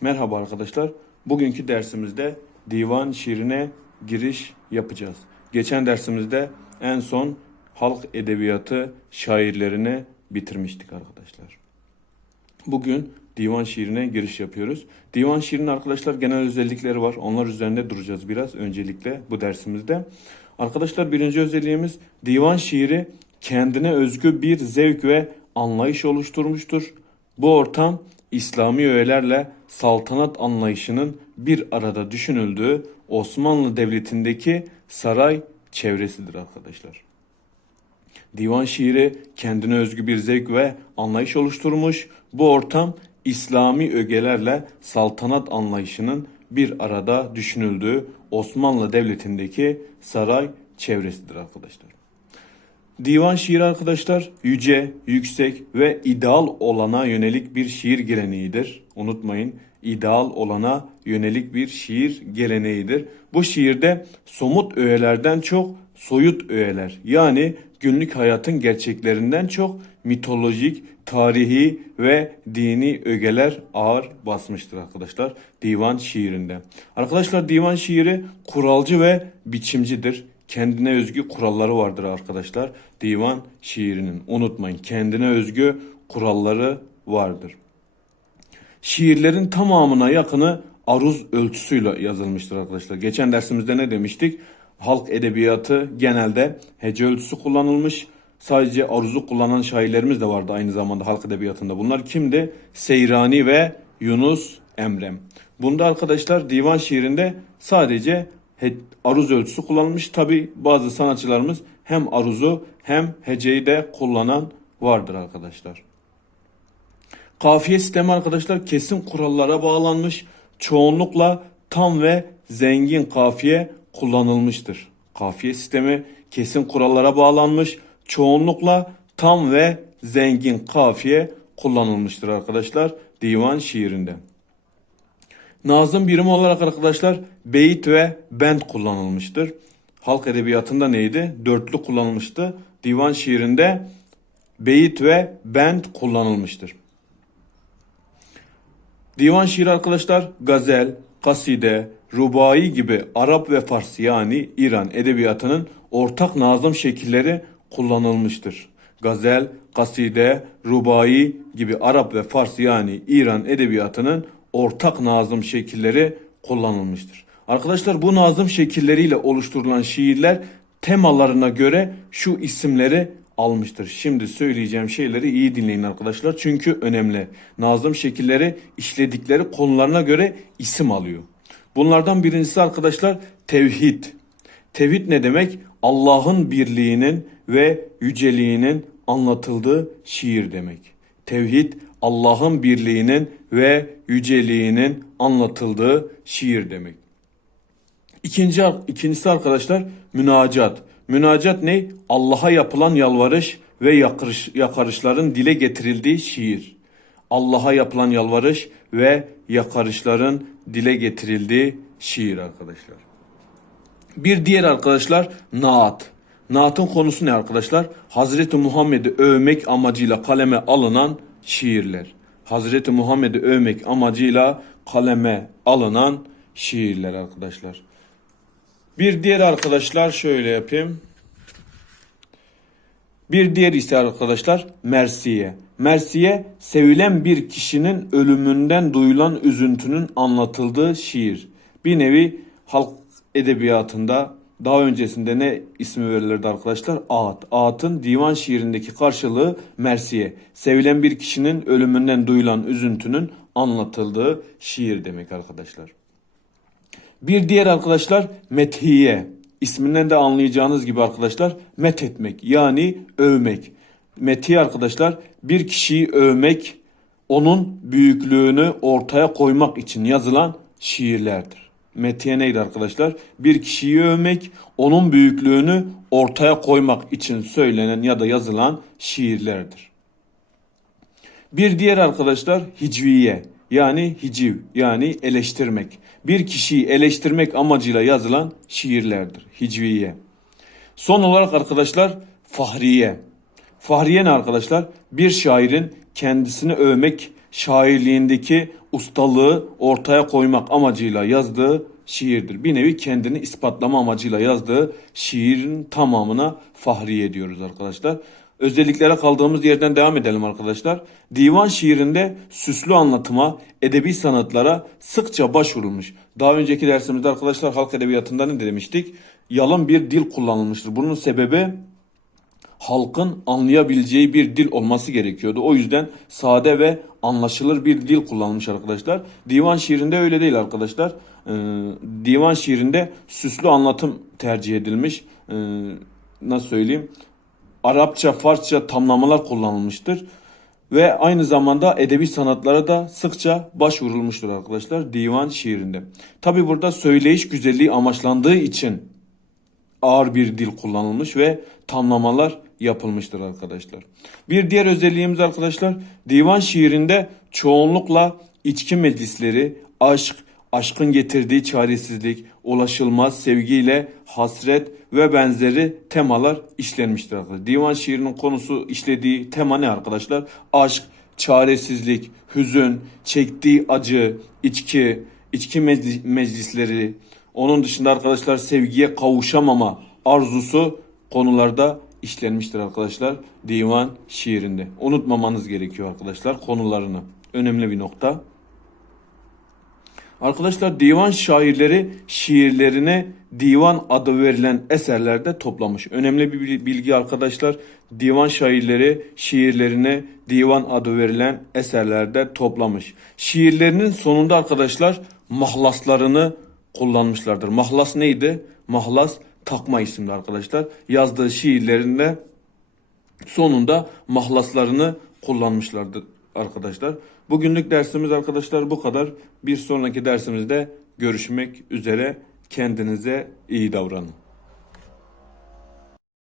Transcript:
Merhaba arkadaşlar. Bugünkü dersimizde divan şiirine giriş yapacağız. Geçen dersimizde en son halk edebiyatı şairlerini bitirmiştik arkadaşlar. Bugün divan şiirine giriş yapıyoruz. Divan şiirinin arkadaşlar genel özellikleri var. Onlar üzerinde duracağız biraz öncelikle bu dersimizde. Arkadaşlar birinci özelliğimiz divan şiiri kendine özgü bir zevk ve anlayış oluşturmuştur. Bu ortam İslami öğelerle saltanat anlayışının bir arada düşünüldüğü Osmanlı Devleti'ndeki saray çevresidir arkadaşlar. Divan şiiri kendine özgü bir zevk ve anlayış oluşturmuş. Bu ortam İslami ögelerle saltanat anlayışının bir arada düşünüldüğü Osmanlı Devleti'ndeki saray çevresidir arkadaşlar. Divan şiiri arkadaşlar yüce, yüksek ve ideal olana yönelik bir şiir geleneğidir. Unutmayın ideal olana yönelik bir şiir geleneğidir. Bu şiirde somut öğelerden çok soyut öğeler yani günlük hayatın gerçeklerinden çok mitolojik, tarihi ve dini ögeler ağır basmıştır arkadaşlar divan şiirinde. Arkadaşlar divan şiiri kuralcı ve biçimcidir. Kendine özgü kuralları vardır arkadaşlar divan şiirinin. Unutmayın kendine özgü kuralları vardır. Şiirlerin tamamına yakını aruz ölçüsüyle yazılmıştır arkadaşlar. Geçen dersimizde ne demiştik? Halk edebiyatı genelde hece ölçüsü kullanılmış. Sadece aruzu kullanan şairlerimiz de vardı aynı zamanda halk edebiyatında. Bunlar kimdi? Seyrani ve Yunus Emrem. Bunda arkadaşlar divan şiirinde sadece aruz ölçüsü kullanılmış. Tabi bazı sanatçılarımız hem aruzu hem heceyi de kullanan vardır arkadaşlar. Kafiye sistemi arkadaşlar kesin kurallara bağlanmış. Çoğunlukla tam ve zengin kafiye kullanılmıştır. Kafiye sistemi kesin kurallara bağlanmış. Çoğunlukla tam ve zengin kafiye kullanılmıştır arkadaşlar divan şiirinde. Nazım birimi olarak arkadaşlar beyit ve bent kullanılmıştır. Halk edebiyatında neydi? Dörtlü kullanılmıştı. Divan şiirinde beyit ve bent kullanılmıştır. Divan şiiri arkadaşlar gazel, kaside, rubai gibi Arap ve Fars yani İran edebiyatının ortak nazım şekilleri kullanılmıştır. Gazel, kaside, rubai gibi Arap ve Fars yani İran edebiyatının ortak nazım şekilleri kullanılmıştır. Arkadaşlar bu nazım şekilleriyle oluşturulan şiirler temalarına göre şu isimleri almıştır. Şimdi söyleyeceğim şeyleri iyi dinleyin arkadaşlar. Çünkü önemli. Nazım şekilleri işledikleri konularına göre isim alıyor. Bunlardan birincisi arkadaşlar tevhid. Tevhid ne demek? Allah'ın birliğinin ve yüceliğinin anlatıldığı şiir demek. Tevhid Allah'ın birliğinin ve yüceliğinin anlatıldığı şiir demek. İkinci, ikincisi arkadaşlar münacat. Münacat ne? Allah'a yapılan yalvarış ve yakarış, yakarışların dile getirildiği şiir. Allah'a yapılan yalvarış ve yakarışların dile getirildiği şiir arkadaşlar. Bir diğer arkadaşlar naat. Naatın konusu ne arkadaşlar? Hazreti Muhammed'i övmek amacıyla kaleme alınan şiirler. Hazreti Muhammed'i övmek amacıyla kaleme alınan şiirler arkadaşlar. Bir diğer arkadaşlar şöyle yapayım. Bir diğer ise arkadaşlar Mersiye. Mersiye sevilen bir kişinin ölümünden duyulan üzüntünün anlatıldığı şiir. Bir nevi halk edebiyatında daha öncesinde ne ismi verilirdi arkadaşlar? Ağıt. Ağıt'ın divan şiirindeki karşılığı Mersiye. Sevilen bir kişinin ölümünden duyulan üzüntünün anlatıldığı şiir demek arkadaşlar. Bir diğer arkadaşlar methiye. İsminden de anlayacağınız gibi arkadaşlar met etmek yani övmek. Methiye arkadaşlar bir kişiyi övmek, onun büyüklüğünü ortaya koymak için yazılan şiirlerdir. Metiye neydi arkadaşlar? Bir kişiyi övmek, onun büyüklüğünü ortaya koymak için söylenen ya da yazılan şiirlerdir. Bir diğer arkadaşlar hicviye yani hiciv yani eleştirmek. Bir kişiyi eleştirmek amacıyla yazılan şiirlerdir. Hicviye. Son olarak arkadaşlar fahriye. Fahriye ne arkadaşlar? Bir şairin kendisini övmek şairliğindeki ustalığı ortaya koymak amacıyla yazdığı şiirdir. Bir nevi kendini ispatlama amacıyla yazdığı şiirin tamamına Fahriye diyoruz arkadaşlar. Özelliklere kaldığımız yerden devam edelim arkadaşlar. Divan şiirinde süslü anlatıma, edebi sanatlara sıkça başvurulmuş. Daha önceki dersimizde arkadaşlar halk edebiyatında ne demiştik? Yalın bir dil kullanılmıştır. Bunun sebebi halkın anlayabileceği bir dil olması gerekiyordu. O yüzden sade ve anlaşılır bir dil kullanmış arkadaşlar. Divan şiirinde öyle değil arkadaşlar. Ee, divan şiirinde süslü anlatım tercih edilmiş. Ee, nasıl söyleyeyim? Arapça, Farsça tamlamalar kullanılmıştır. Ve aynı zamanda edebi sanatlara da sıkça başvurulmuştur arkadaşlar divan şiirinde. Tabi burada söyleyiş güzelliği amaçlandığı için ağır bir dil kullanılmış ve tamlamalar yapılmıştır arkadaşlar. Bir diğer özelliğimiz arkadaşlar divan şiirinde çoğunlukla içki meclisleri, aşk, aşkın getirdiği çaresizlik, ulaşılmaz sevgiyle hasret ve benzeri temalar işlenmiştir arkadaşlar. Divan şiirinin konusu işlediği tema ne arkadaşlar? Aşk, çaresizlik, hüzün, çektiği acı, içki, içki meclis- meclisleri, onun dışında arkadaşlar sevgiye kavuşamama arzusu konularda işlenmiştir arkadaşlar divan şiirinde. Unutmamanız gerekiyor arkadaşlar konularını. Önemli bir nokta. Arkadaşlar divan şairleri şiirlerine divan adı verilen eserlerde toplamış. Önemli bir bilgi arkadaşlar. Divan şairleri şiirlerine divan adı verilen eserlerde toplamış. Şiirlerinin sonunda arkadaşlar mahlaslarını kullanmışlardır. Mahlas neydi? Mahlas takma isimli arkadaşlar. Yazdığı şiirlerinde sonunda mahlaslarını kullanmışlardır arkadaşlar. Bugünlük dersimiz arkadaşlar bu kadar. Bir sonraki dersimizde görüşmek üzere. Kendinize iyi davranın.